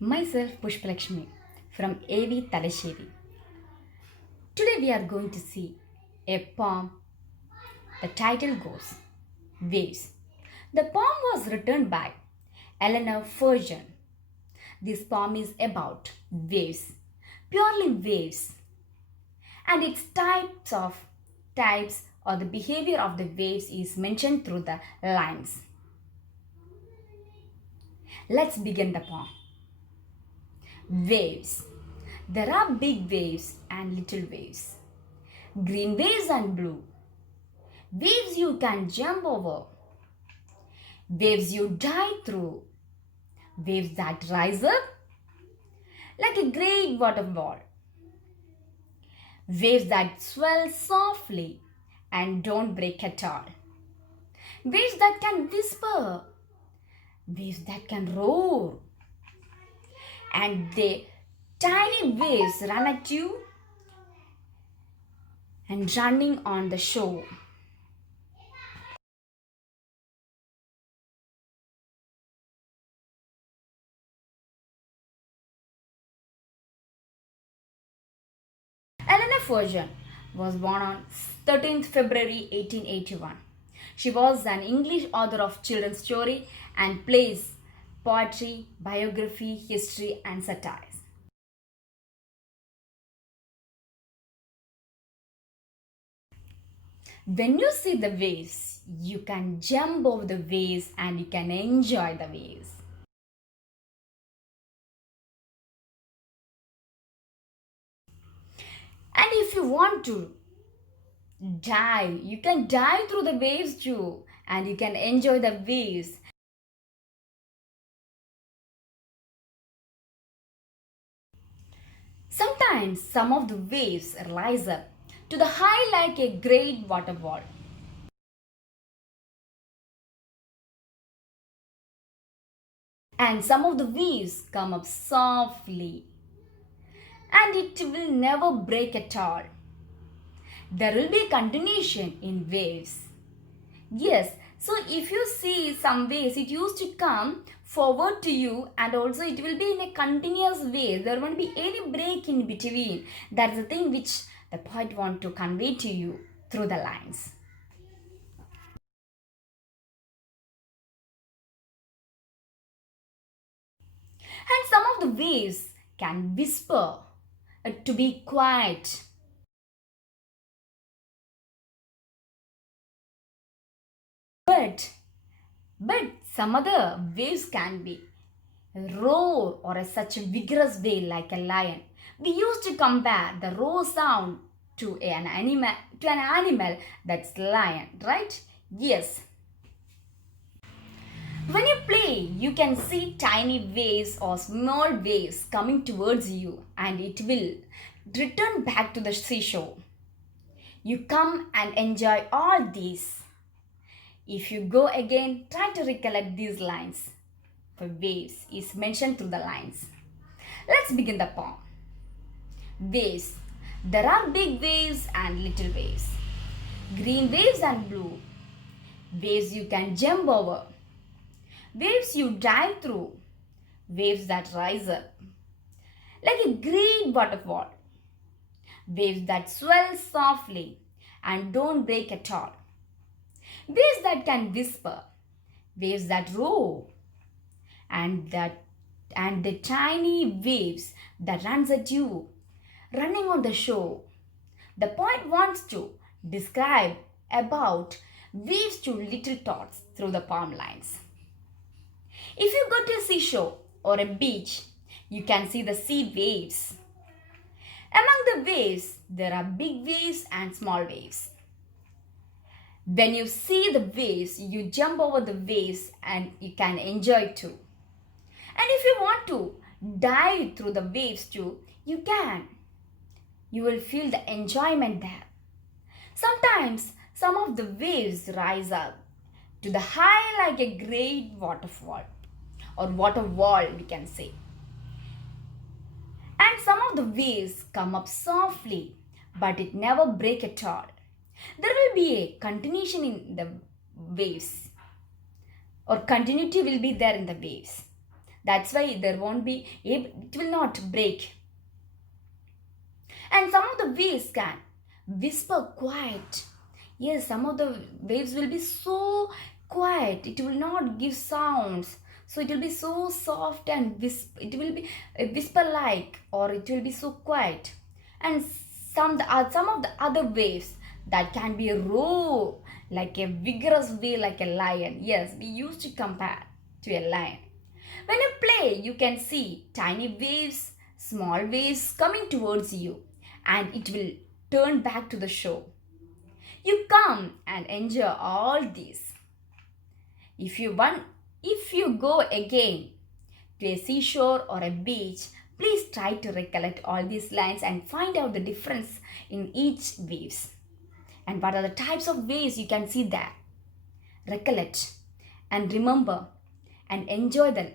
Myself Pushpalakshmi from AV Thalassery. Today we are going to see a poem. The title goes Waves. The poem was written by Eleanor Furgeon. This poem is about waves, purely waves, and its types or the behavior of the waves is mentioned through the lines. Let's begin the poem. Waves. There are big waves and little waves. Green waves and blue. Waves you can jump over. Waves you dive through. Waves that rise up like a great waterfall. Waves that swell softly and don't break at all. Waves that can whisper. Waves that can roar. And the tiny waves run at you and running on the shore. Eleanor Furgeon was born on 13th February 1881. She was an English author of children's story and plays, poetry, biography, history and satires. When you see the waves, you can jump over the waves and you can enjoy the waves. And if you want to dive, you can dive through the waves too and you can enjoy the waves. Sometimes some of the waves rise up to the high like a great waterfall. And some of the waves come up softly and it will never break at all. There will be a continuation in waves. Yes, so if you see some waves, it used to come forward to you and also it will be in a continuous way. There won't be any break in between. That's the thing which the poet want to convey to you through the lines. And some of the waves can whisper to be quiet. But some other waves can be roar or such a vigorous way like a lion. We used to compare the roar sound to an animal that's lion, right? Yes. When you play, you can see tiny waves or small waves coming towards you and it will return back to the seashore. You come and enjoy all these. If you go again, try to recollect these lines. For waves is mentioned through the lines. Let's begin the poem. Waves. There are big waves and little waves. Green waves and blue. Waves you can jump over. Waves you dive through. Waves that rise up like a great waterfall. Waves that swell softly and don't break at all. Waves that can whisper. Waves that roar. And the tiny waves that runs at you running on the shore. The poet wants to describe about waves to little thoughts through the poem lines. If you go to a seashore or a beach, you can see the sea waves. Among the waves, there are big waves and small waves. When you see the waves, you jump over the waves and you can enjoy too. And if you want to dive through the waves too, you can. You will feel the enjoyment there. Sometimes some of the waves rise up to the high like a great waterfall or water wall, we can say. And some of the waves come up softly, but it never break at all. There will be a continuation in the waves or continuity will be there in the waves. That's why there won't be, it will not break. And some of the waves can whisper quiet. Yes, some of the waves will be so quiet, it will not give sounds. So it will be so soft and it will be whisper like, or it will be so quiet. And some of the other waves that can be a roar, like a vigorous way, like a lion. Yes, we used to compare to a lion. When you play, you can see tiny waves, small waves coming towards you, and it will turn back to the shore. You come and enjoy all these. If you go again to a seashore or a beach, please try to recollect all these lines and find out the difference in each waves. And what are the types of waves you can see there. Recollect and remember and enjoy the